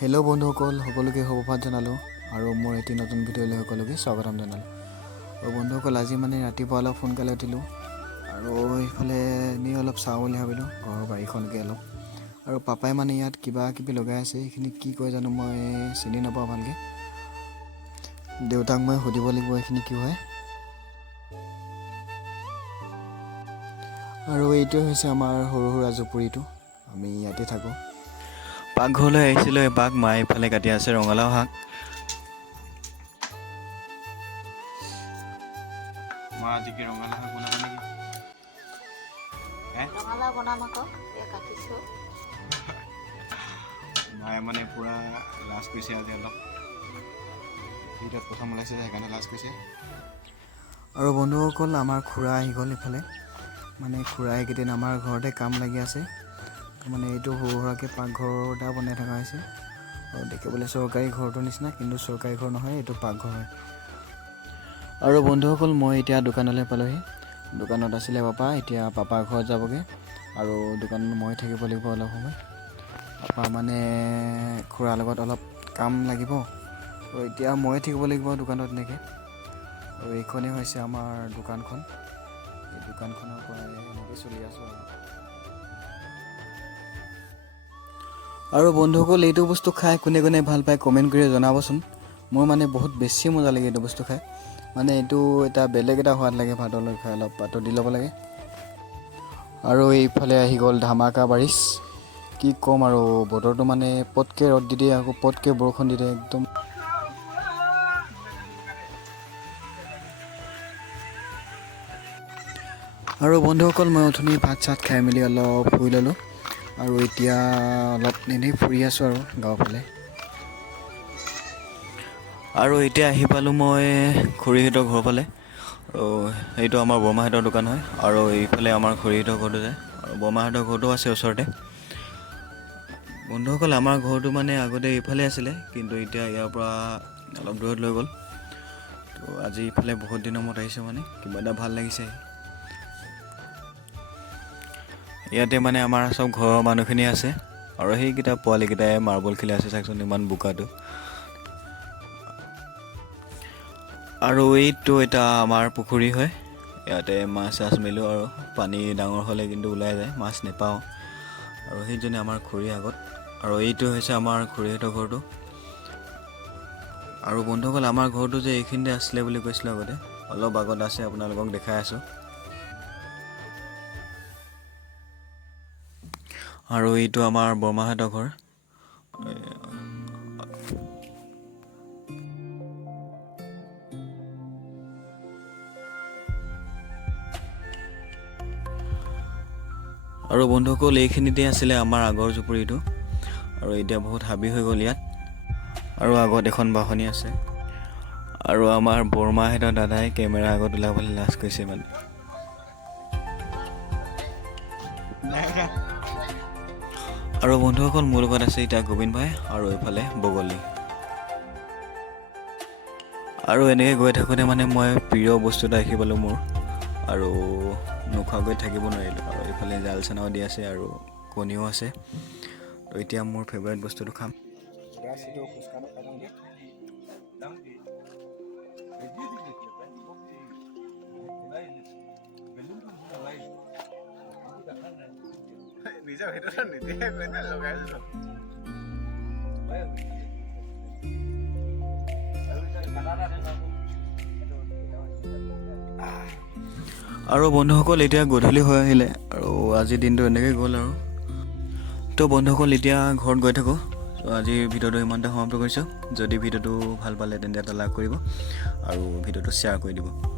Hello' বন্ধুসকল, সকলোকে শুভভাত জনালোঁ আৰু মোৰ এটি নতুন ভিডিঅ'লৈ সকলোকে স্বাগতম জনালোঁ। আৰু বন্ধুসকল, আজি মানে ৰাতিপুৱা অলপ সোনকালে উঠিলোঁ আৰু এইফালে এনেই অলপ চাওঁ বুলি ভাবিলোঁ ঘৰৰ বাৰীখনকে অলপ। আৰু পাপাই মানে ইয়াত কিবা কিবি লগাই আছে, এইখিনি কি কয় জানো মই চিনি নাপাওঁ ভালকৈ। দেউতাক মই সুধিব লাগিব এইখিনি কি হয়। আৰু এইটোৱে হৈছে আমাৰ সৰু সুৰা জুপুৰিটো, আমি ইয়াতে থাকোঁ। পাকঘৰলৈ আহিছিলোঁ, এপাক মায়ে এইফালে কাটি আছে ৰঙালাও শাক। মা আজি কি ৰঙালাও শাক বনাব নেকি? ৰঙালাও বনাম আকৌ, এয়া কাটিছোঁ। মায়ে মানে পূৰা লাজ কৰিছে আজি অলপ, ভিডিঅ'ত প্ৰথম ওলাইছে সেইকাৰণে লাজ কৰিছে। আৰু বন্ধুসকল, আমাৰ খুৰা আহি গ'ল ইফালে। মানে খুৰা এইকেইদিন আমাৰ ঘৰতে কাম লাগি আছে। মানে এইটো সৰু সুৰাকৈ পাকঘৰ এটা বনাই থকা হৈছে। আৰু দেখিবলৈ চৰকাৰী ঘৰটোৰ নিচিনা, কিন্তু চৰকাৰী ঘৰ নহয়, এইটো পাকঘৰ হয়। আৰু বন্ধুসকল, মই এতিয়া দোকানলৈ পালোঁহি। দোকানত আছিলে পাপা, এতিয়া পাপাৰ ঘৰত যাবগৈ আৰু দোকানত মই থাকিব লাগিব অলপ সময়। পাপা মানে খুৰাৰ লগত অলপ কাম লাগিব আৰু এতিয়া ময়ে থাকিব লাগিব দোকানত এনেকৈ। আৰু এইখনেই হৈছে আমাৰ দোকানখন। এই দোকানখনৰ পৰাই এনেকৈ চলি আছোঁ আৰু বন্ধুসকল, এইটো বস্তু খাই কোনে কোনে ভাল পায় কমেণ্ট কৰি জনাবচোন। মোৰ মানে বহুত বেছি মজা লাগে এইটো বস্তু খাই। মানে এইটো এটা বেলেগ এটা সোৱাদ লাগে, ভাতৰ লগত খাই অলপ পাতত দি ল'ব লাগে। আৰু এইফালে আহি গ'ল ধামাকা বাৰিছ। কি ক'ম আৰু, বতৰটো মানে পটকৈ ৰ'দ দি দিয়ে আকৌ পটকৈ বৰষুণ দি দিয়ে একদম। আৰু বন্ধুসকল, মই অথনি ভাত চাত খাই মেলি অলপ শুই ল'লোঁ আৰু এতিয়া অলপ এনেই ফুৰি আছোঁ আৰু গাঁৱৰ ফালে। আৰু এতিয়া আহি পালোঁ মই খুৰীহঁতৰ ঘৰৰ ফালে। আৰু এইটো আমাৰ বৰমাহঁতৰ দোকান হয় আৰু এইফালে আমাৰ খুৰীহঁতৰ ঘৰটো যায় আৰু বৰমাহঁতৰ ঘৰটো আছে ওচৰতে। বন্ধুসকল, আমাৰ ঘৰটো মানে আগতে এইফালে আছিলে, কিন্তু এতিয়া ইয়াৰ পৰা অলপ দূৰত লৈ গ'ল। তো আজি ইফালে বহুত দিনৰ মূৰত আহিছোঁ, মানে কিবা এটা ভাল লাগিছে। ইয়াতে মানে আমাৰ চব ঘৰৰ মানুহখিনি আছে আৰু সেইকেইটা পোৱালিকেইটাই মাৰ্বল খেলি আছে, চাওকচোন ইমান বোকাটো। আৰু এইটো এটা আমাৰ পুখুৰী হয়, ইয়াতে মাছ চাছ মেলোঁ আৰু পানী ডাঙৰ হ'লে কিন্তু ওলাই যায়, মাছ নেপাওঁ। আৰু সেইজনে আমাৰ খুৰী আগত, আৰু এইটো হৈছে আমাৰ খুৰীহঁতৰ ঘৰটো। আৰু বন্ধুসকল, আমাৰ ঘৰটো যে এইখিনিতে আছিলে বুলি কৈছিলোঁ আগতে, অলপ আগত আছে, আপোনালোকক দেখাই আছোঁ। আৰু এইটো আমাৰ বৰমাহঁতৰ ঘৰ। আৰু বন্ধুসকল, এইখিনিতে আছিলে আমাৰ আগৰ জুপুৰিটো, আৰু এতিয়া বহুত হাবি হৈ গ'ল ইয়াত। আৰু আগত এখন বাহনি আছে। আৰু আমাৰ বৰমাহঁতৰ দাদাই কেমেৰা আগত ওলাবলৈ লাজ কৰিছে মানে। আৰু বন্ধুসকল, মোৰ লগত আছে এতিয়া গোবিন্দ ভাই আৰু এইফালে বগলী। আৰু এনেকৈ গৈ থাকোঁতে মানে মই প্ৰিয় বস্তু এটা দেখি পালোঁ মোৰ, আৰু নোখোৱাকৈ থাকিব নোৱাৰিলোঁ। আৰু এইফালে জাল চানাও দি আছে আৰু কণীও আছে। তো এতিয়া মোৰ ফেভৰেট বস্তুটো খাম। আৰু বন্ধুসকল, এতিয়া গধূলি হৈ আহিলে আৰু আজিৰ দিনটো এনেকৈ গ'ল আৰু। তো বন্ধুসকল, এতিয়া ঘৰত গৈ থাকোঁ। ত' আজিৰ ভিডিঅ'টো ইমানতে সমাপ্ত কৰিছোঁ। যদি ভিডিঅ'টো ভাল পালে তেন্তে এটা লাইক কৰিব আৰু ভিডিঅ'টো শ্বেয়াৰ কৰি দিব।